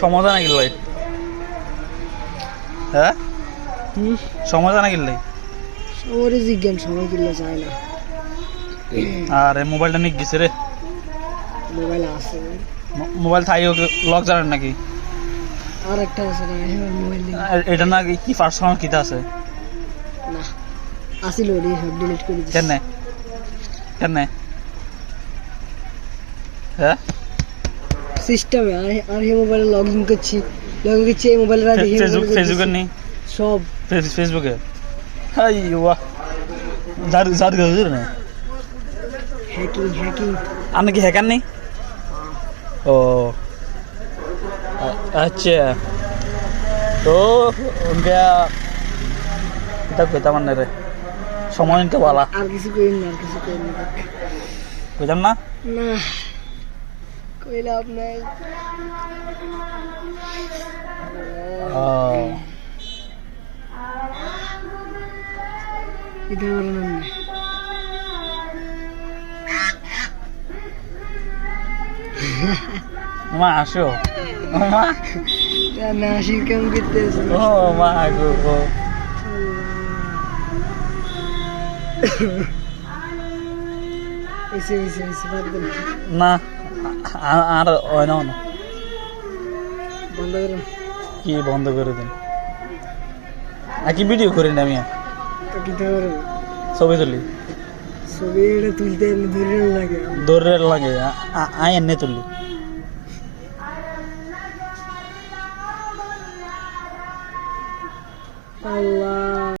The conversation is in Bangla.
সময় জানা গেল হ্যাঁ সময় জানা গেল ওরে জিজ্ঞান সময় কিনলে যায় না। আর মোবাইলটা নিয়ে গেছে রে। মোবাইল আছে, মোবাইল থাই লক জানেন নাকি? আর একটা আছে না মোবাইল এটা না কি পার্সোনাল কিতা আছে না আসিল ওরে সব ডিলিট করে দিছি। কেন কেন হ্যাঁ সিস্টেমে আর এই মোবাইলে লগইন করছি এই মোবাইলে দেখি ফেসবুকের নেই সব ফেসবুকে হাই ওয়া জার জার গজুর না হ্যাকিং আপনি কি হ্যাকার নেই? ও আচ্ছা তো উনকা এটা কইতাম না রে সময় ইনকে বলা আর কিছু কইন না আর কিছু কইন না কইতাম না না কইলা আপনি এটা বলেন না মা আসো মা না শিরকাম করতেছে ও মা গো এসে বাদ দেন না আর হয় না বন্ধ করুন। কি বন্ধ করে দিন কি ভিডিও করি না আমি তো কি করব ছবি তুলি ছবি এটা তুলতে দূরে লাগে দৌড়ে লাগে আয় এনে তুলি